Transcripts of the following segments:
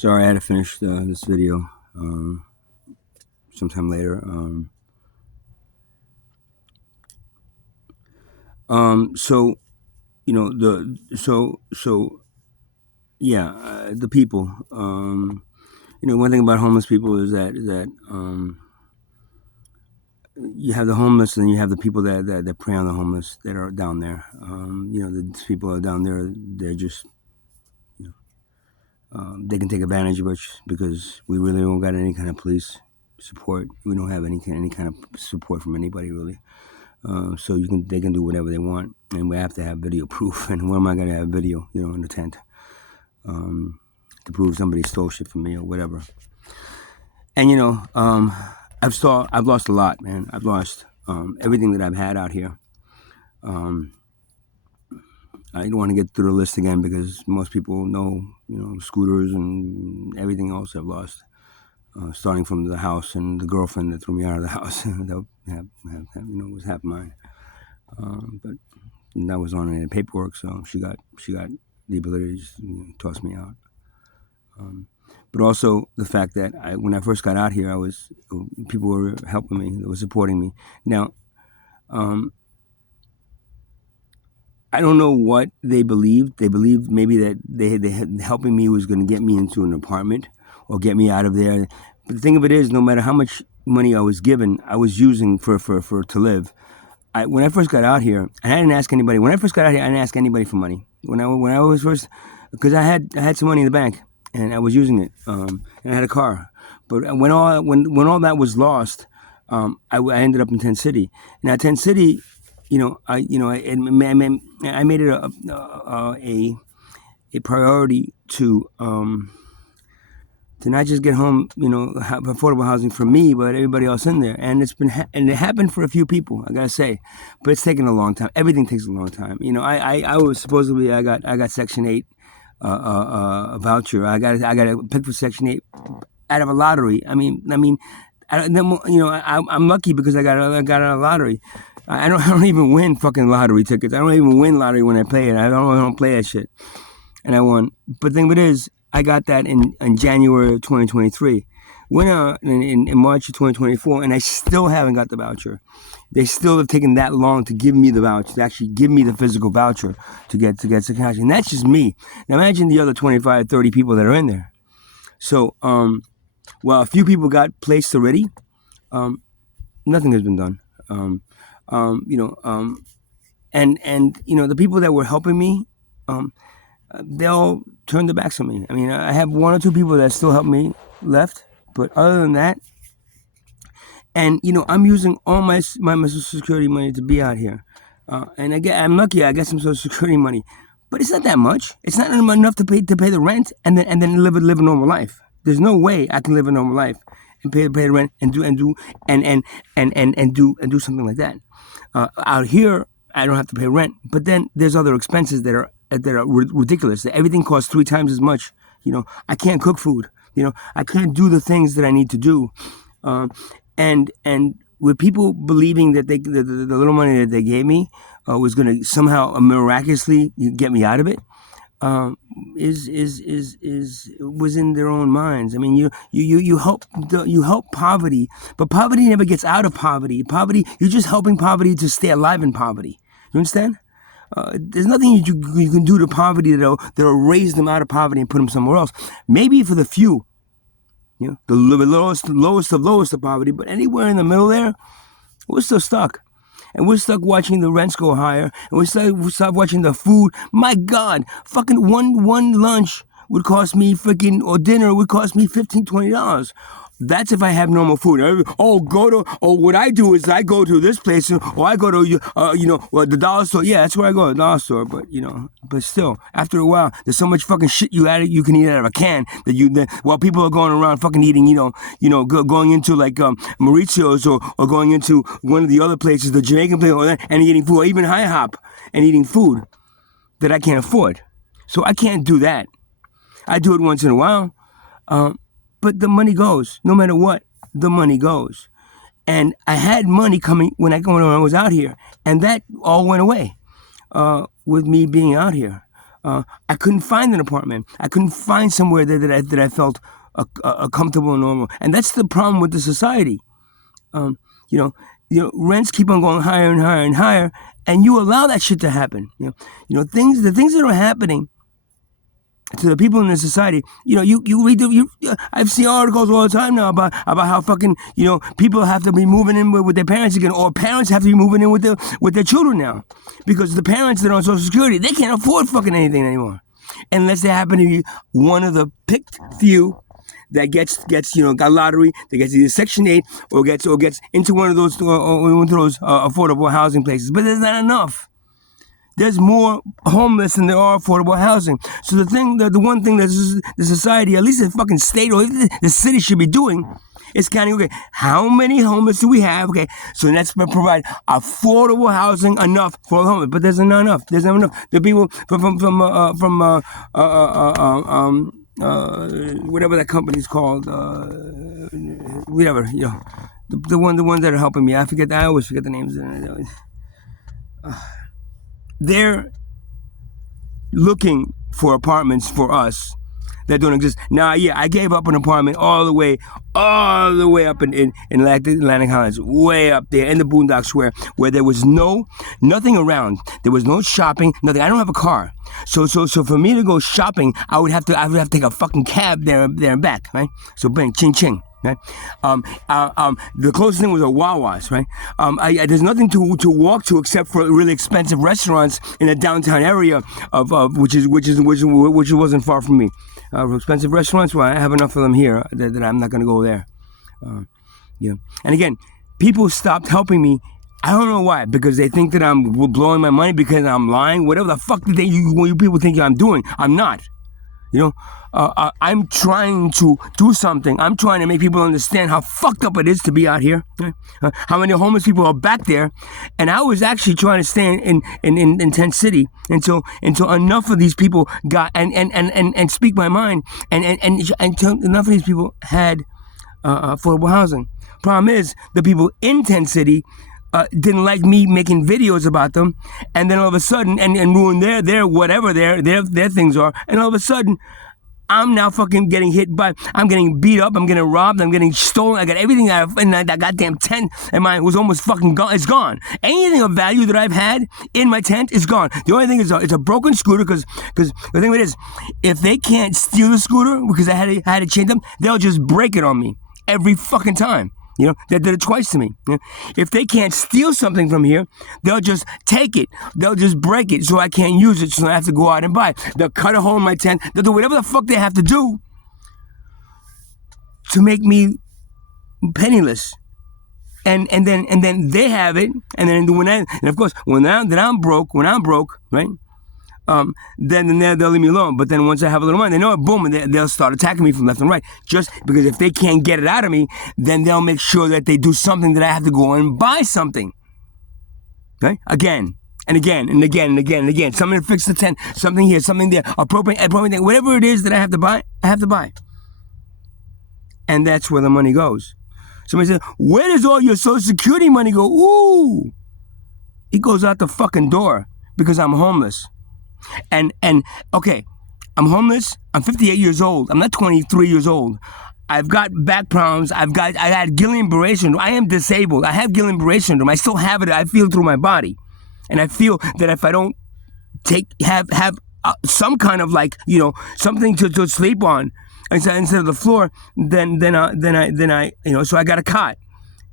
Sorry, I had to finish this video sometime later. So the people. One thing about homeless people is that you have the homeless and you have the people that prey on the homeless that are down there. The people are down there. They're just they can take advantage of us because we really don't got any kind of police support. We don't have any kind of support from anybody really. So they can do whatever they want, and we have to have video proof. And where am I going to have video? In the tent to prove somebody stole shit from me or whatever. And I've lost a lot, man. I've lost everything that I've had out here. I don't want to get through the list again because most people know, scooters and everything else I've lost. Starting from the house and the girlfriend that threw me out of the house. That was half mine. But that was on the paperwork, so she got the ability to just toss me out. But also the fact that when I first got out here, people were helping me, they were supporting me. Now, I don't know what they believed. They believed maybe that they had helping me was going to get me into an apartment or get me out of there. But the thing of it is, no matter how much money I was given, I was using for to live. When I first got out here, I didn't ask anybody. When I first got out here, I didn't ask anybody for money. When I was first, because I had some money in the bank and I was using it, and I had a car. But when all that was lost, I ended up in Tent City. Now Tent City, I made it a priority to not just get home, have affordable housing for me, but everybody else in there. And it happened for a few people, I gotta say, but it's taken a long time. Everything takes a long time. I was supposedly I got Section 8 voucher. I got picked for Section 8 out of a lottery. I'm lucky because I got a lottery. I don't even win fucking lottery tickets. I don't even win lottery when I play it. I don't play that shit. And I won. But the thing of it is, I got that in January of 2023. Went out in March of 2024, and I still haven't got the voucher. They still have taken that long to give me the voucher, to actually give me the physical voucher to get second housing. And that's just me. Now imagine the other 25, 30 people that are in there. So, while a few people got placed already, nothing has been done. The people that were helping me, they all turned their backs on me. I have one or two people that still help me left, but other than that, and I'm using all my Social Security money to be out here, and I'm lucky. I get some Social Security money, but it's not that much. It's not enough to pay the rent and then live a normal life. There's no way I can live a normal life and pay the rent and do something like that. Out here, I don't have to pay rent, but then there's other expenses that are ridiculous. Everything costs 3 times as much. I can't cook food. I can't do the things that I need to do. And with people believing that the little money that they gave me was going to somehow miraculously get me out of it, was in their own minds. You help poverty, but poverty never gets out of poverty. You're just helping poverty to stay alive in poverty. You understand? There's nothing you can do to poverty that'll raise them out of poverty and put them somewhere else. Maybe for the few, the lowest of poverty, but anywhere in the middle there, we're still stuck. And we're stuck watching the rents go higher, and we're stuck watching the food. My God, fucking one lunch would cost me or dinner would cost me $15, $20. That's if I have normal food. What I do is I go to this place, or I go to the dollar store. Yeah, that's where I go, the dollar store. But but still, after a while, there's so much fucking shit you can eat out of a can while people are going around fucking eating, going into like Mauricio's or going into one of the other places, the Jamaican place, and eating food, or even IHOP and eating food that I can't afford. So I can't do that. I do it once in a while. But the money goes. No matter what, the money goes. And I had money coming when I was out here, and that all went away with me being out here. I couldn't find an apartment. I couldn't find somewhere that I felt comfortable and normal. And that's the problem with the society. Um, you know, rents keep on going higher and higher and higher, and you allow that shit to happen. The things that are happening to the people in the society. You read I've seen articles all the time now about how fucking people have to be moving in with their parents again, or parents have to be moving in with their children now, because the parents that are on Social Security, they can't afford fucking anything anymore, unless they happen to be one of the picked few that gets got lottery, that gets either Section 8 or gets into one of those affordable housing places. But there's not enough. There's more homeless than there are affordable housing. So the one thing that the society, at least the fucking state or the city, should be doing is counting, okay, how many homeless do we have? Okay, so let's provide affordable housing enough for the homeless. But there's not enough. There's not enough. The people from whatever that company's called, whatever, the ones that are helping me. I always forget the names. They're looking for apartments for us that don't exist. Now, yeah, I gave up an apartment all the way up in Atlantic Highlands, way up there in the boondocks where there was nothing around. There was no shopping, nothing. I don't have a car. So for me to go shopping, I would have to take a fucking cab there and back, right? So bang, ching ching. Right? The closest thing was a Wawa's, right? There's nothing to walk to except for really expensive restaurants in the downtown area which wasn't far from me. Expensive restaurants, well, I have enough of them here that I'm not going to go there. And again, people stopped helping me. I don't know why, because they think that I'm blowing my money, because I'm lying. Whatever the fuck you people think I'm doing, I'm not. I'm trying to do something. I'm trying to make people understand how fucked up it is to be out here. How many homeless people are back there. And I was actually trying to stay in Tent City until enough of these people got and speak my mind and until enough of these people had affordable housing. Problem is, the people in Tent City didn't like me making videos about them, and then all of a sudden, and ruin their whatever their things are, and all of a sudden, I'm now fucking getting I'm getting beat up, I'm getting robbed, I'm getting stolen. I got everything in that goddamn tent, and mine was almost fucking gone. It's gone. Anything of value that I've had in my tent is gone. The only thing is it's a broken scooter, because the thing of it is, if they can't steal the scooter because I had to change them, they'll just break it on me every fucking time. They did it twice to me. If they can't steal something from here, they'll just take it. They'll just break it so I can't use it, so I have to go out and buy it. They'll cut a hole in my tent. They'll do whatever the fuck they have to do to make me penniless. And then they have it. And then of course, when I'm broke, right? Then they'll leave me alone. But then once I have a little money, they know it, boom, and they'll start attacking me from left and right. Just because if they can't get it out of me, then they'll make sure that they do something that I have to go and buy something. Right? Again, and again, and again, and again, and again. Something to fix the tent, something here, something there, appropriate thing. Whatever it is that I have to buy, I have to buy. And that's where the money goes. Somebody said, where does all your Social Security money go? Ooh! It goes out the fucking door because I'm homeless. And okay, I'm homeless. I'm 58 years old. I'm not 23 years old. I've got back problems. I had Guillain-Barré syndrome. I am disabled. I have Guillain-Barré syndrome. I still have it. I feel it through my body, and I feel that if I don't have some kind of something to sleep on instead of the floor, then I so I got a cot.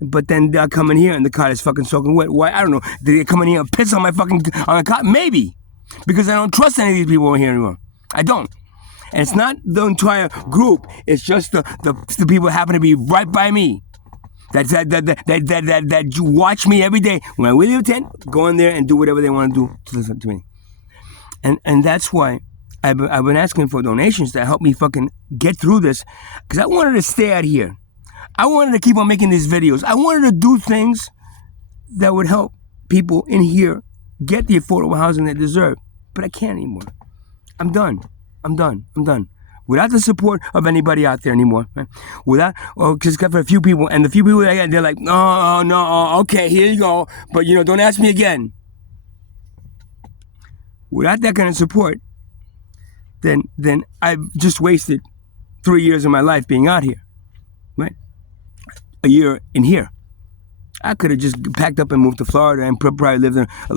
But then they'll come in here and the cot is fucking soaking wet. Why? I don't know. Did they come in here and piss on my fucking on the cot? Maybe. Because I don't trust any of these people over here anymore. I don't. And it's not the entire group. It's just the people that happen to be right by me. That watch me every day. When I leave a tent, go in there and do whatever they want to do to listen to me. And that's why I've been asking for donations to help me fucking get through this. Because I wanted to stay out here. I wanted to keep on making these videos. I wanted to do things that would help people in here get the affordable housing they deserve. But I can't anymore. I'm done. Without the support of anybody out there anymore. Right? Just got for a few people. And the few people that I got, they're like, no, okay, here you go. But, don't ask me again. Without that kind of support, then I've just wasted 3 years of my life being out here, right? A year in here. I could have just packed up and moved to Florida and probably lived in a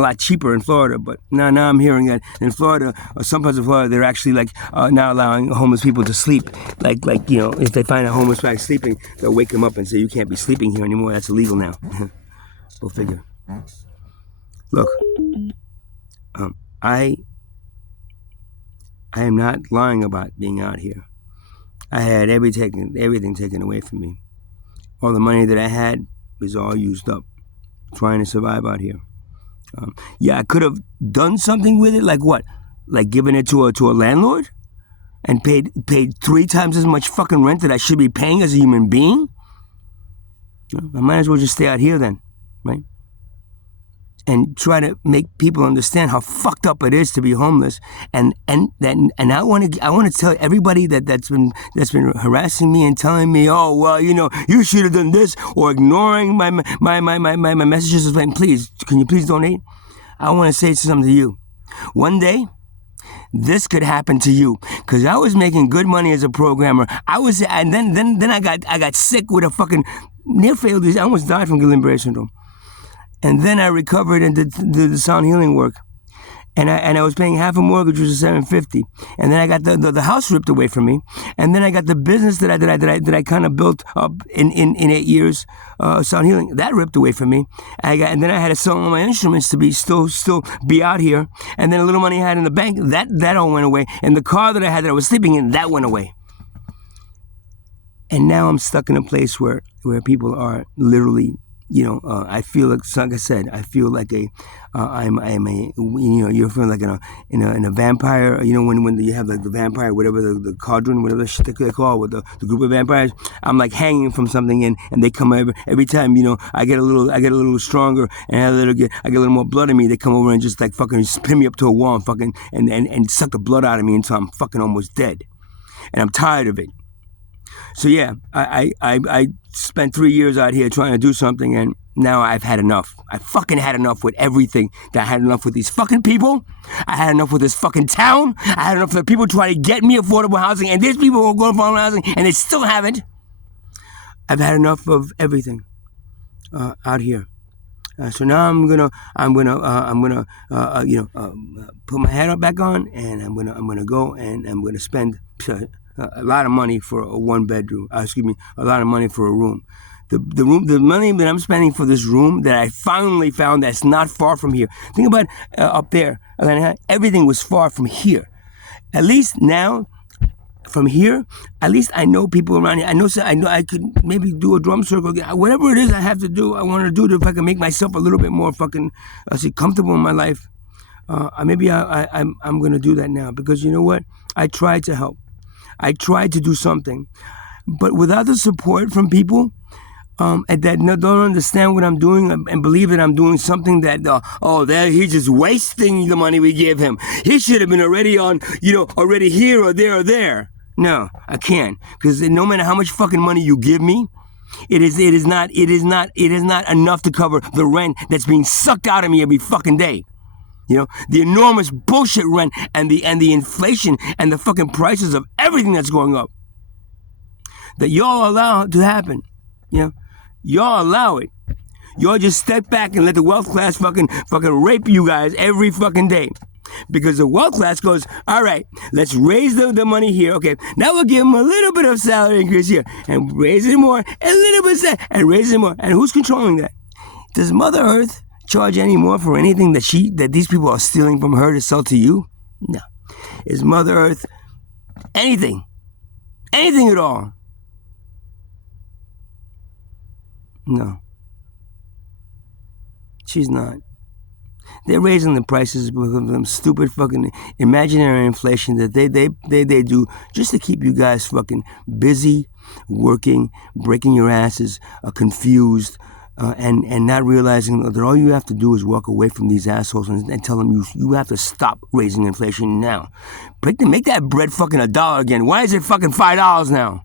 lot cheaper in Florida. But now I'm hearing that in Florida, or some parts of Florida, they're actually like now allowing homeless people to sleep. Like if they find a homeless guy sleeping, they'll wake him up and say, "You can't be sleeping here anymore. That's illegal now." Go figure. Look, I am not lying about being out here. I had everything taken away from me. All the money that I had was all used up trying to survive out here. Yeah, I could have done something with it, like what? Like giving it to a landlord and paid 3 times as much fucking rent that I should be paying as a human being? I might as well just stay out here then, right? And try to make people understand how fucked up it is to be homeless. And I want to tell everybody that's been harassing me and telling me, oh well, you should have done this, or ignoring my messages. Like, please, can you please donate? I want to say something to you. One day, this could happen to you, because I was making good money as a programmer. And then I got sick with a fucking near fatal disease. I almost died from Guillain-Barré syndrome. And then I recovered and did the sound healing work. And I was paying half a mortgage, which was $750. And then I got the house ripped away from me. And then I got the business that I kind of built up in 8 years, sound healing. That ripped away from me. And then I had to sell all my instruments to be still be out here. And then a little money I had in the bank, that all went away. And the car that I had that I was sleeping in, that went away. And now I'm stuck in a place where people are literally, I feel like I said, I feel like I'm a, you're feeling like in a vampire, when you have like the vampire, whatever, the cauldron, whatever shit they call with the group of vampires. I'm like hanging from something, and they come every time, I get a little stronger, and I get a little more blood in me. They come over and just like fucking pin me up to a wall and fucking, and suck the blood out of me until I'm fucking almost dead. And I'm tired of it. So yeah, I spent 3 years out here trying to do something, and now I've had enough. I fucking had enough with everything. I had enough with these fucking people. I had enough with this fucking town. I had enough of the people trying to get me affordable housing, and there's people who are going for affordable housing, and they still haven't. I've had enough of everything out here. So now I'm gonna put my head up back on, and I'm gonna go, and I'm gonna spend a lot of money for a one bedroom. A lot of money for a room. The money that I'm spending for this room that I finally found that's not far from here. Think about up there, everything was far from here. At least now, from here, at least I know people around here. I know I could maybe do a drum circle. Whatever it is I have to do, I want to do it if I can make myself a little bit more fucking, comfortable in my life. Maybe I'm going to do that now, because you know what? I tried to help. I tried to do something. But without the support from people and that don't understand what I'm doing and believe that I'm doing something that, he's just wasting the money we give him. He should have been already already here or there. No, I can't. Because no matter how much fucking money you give me, it is not enough to cover the rent that's being sucked out of me every fucking day. The enormous bullshit rent and the inflation and the fucking prices of everything that's going up that y'all allow to happen. Y'all allow it. Y'all just step back and let the wealth class fucking rape you guys every fucking day. Because the wealth class goes, all right, let's raise the money here. Okay, now we'll give them a little bit of salary increase here, and raise it more, and a little bit and raise it more. And who's controlling that? Does Mother Earth charge any more for anything that these people are stealing from her to sell to you? No. Is Mother Earth anything at all? No. She's not. They're raising the prices because of them stupid fucking imaginary inflation that they do just to keep you guys fucking busy, working, breaking your asses, confused, and not realizing that all you have to do is walk away from these assholes and tell them you have to stop raising inflation now. Make that bread fucking $1 again. Why is it fucking $5 now?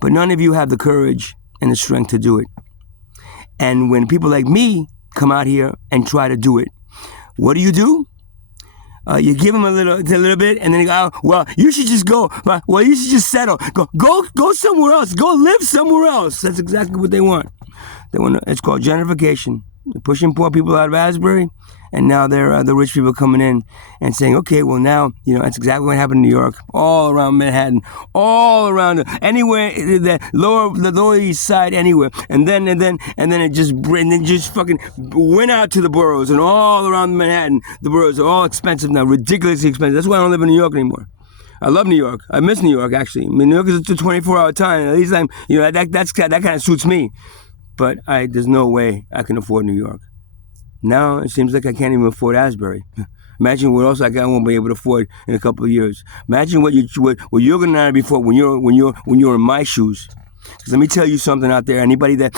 But none of you have the courage and the strength to do it. And when people like me come out here and try to do it, what do? You give them a little bit, and then you go, oh, well, you should just go. Well, you should just settle. Go somewhere else. Go live somewhere else. That's exactly what they want. It's called gentrification. They're pushing poor people out of Asbury, and now they're the rich people coming in and saying, okay, well now, that's exactly what happened in New York, all around Manhattan, all around anywhere, the lower East Side, anywhere, and then it just fucking went out to the boroughs, and all around Manhattan, the boroughs are all expensive now, ridiculously expensive. That's why I don't live in New York anymore. I love New York. I miss New York, actually. I mean, New York is a 24-hour time. At least that kind of suits me. But there's no way I can afford New York. Now it seems like I can't even afford Asbury. Imagine what else I won't be able to afford in a couple of years. Imagine what you're gonna be for when you're in my shoes. Because let me tell you something out there. Anybody that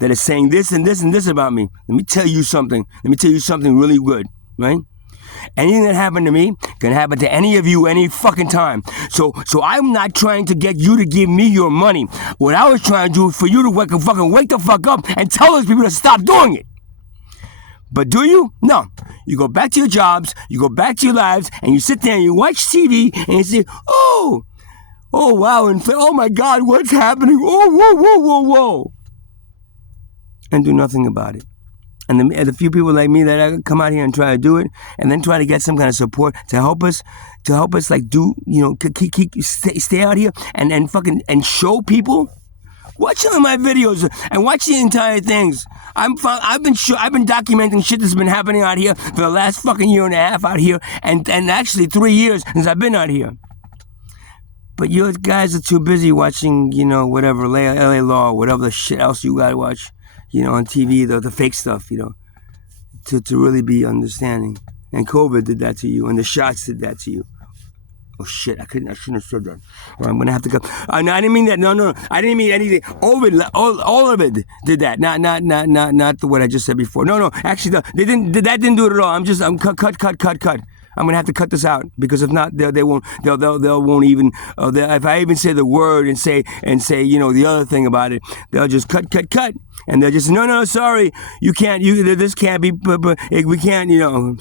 is saying this and this and this about me, let me tell you something. Let me tell you something really good, right? Anything that happened to me can happen to any of you any fucking time. So I'm not trying to get you to give me your money. What I was trying to do is for you to wake the fuck up and tell those people to stop doing it. But do you? No. You go back to your jobs, you go back to your lives, and you sit there and you watch TV and you say, oh wow, and oh my God, what's happening? Oh, whoa. And do nothing about it. And the few people like me that come out here and try to do it, and then try to get some kind of support to help us like do, stay out here and show people. Watch some of my videos and watch the entire things. I've been documenting shit that's been happening out here for the last fucking year and a half out here, and actually 3 years since I've been out here. But you guys are too busy watching, whatever, LA Law, whatever the shit else you gotta watch, on TV, the fake stuff, to really be understanding. And COVID did that to you, and the shots did that to you. Oh shit! I shouldn't have said that. Well, I'm gonna have to go. No, I didn't mean that. No. I didn't mean anything. All of it did that. Not what I just said before. No. Actually, that didn't do it at all. I'm cut. I'm gonna have to cut this out because if not, they won't even. If I even say the word and say the other thing about it, they'll just cut, and they'll just no, sorry, you can't. This can't be. But we can't.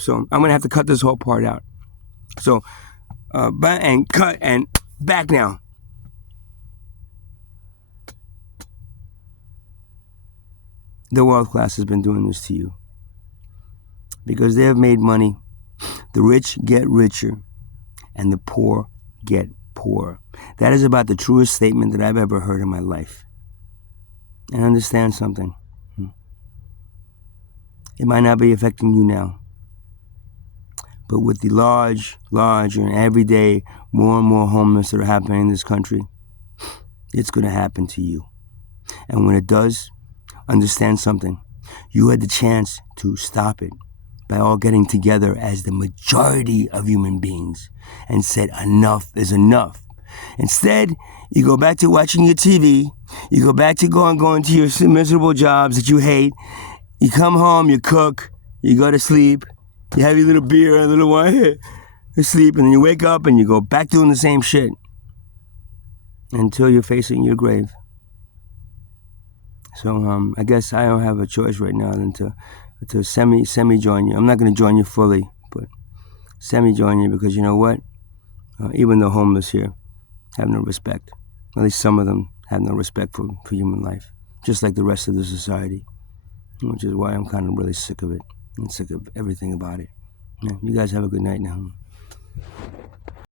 So I'm gonna have to cut this whole part out. So. And cut and back now. The wealth class has been doing this to you because they have made money. The rich get richer and the poor get poorer. That is about the truest statement that I've ever heard in my life. And understand something. It might not be affecting you now. But with the large and every day more and more homeless that are happening in this country, it's going to happen to you. And when it does, understand something. You had the chance to stop it by all getting together as the majority of human beings and said enough is enough. Instead, you go back to watching your TV. You go back to going to your miserable jobs that you hate. You come home, you cook, you go to sleep. You have your little beer, a little wine, you sleep, and then you wake up and you go back doing the same shit until you're facing your grave. So I guess I don't have a choice right now than to semi join you. I'm not going to join you fully, but semi join you because you know what? Even the homeless here have no respect. At least some of them have no respect for human life, just like the rest of the society, which is why I'm kind of really sick of it. I'm sick of everything about it. Yeah, you guys have a good night now.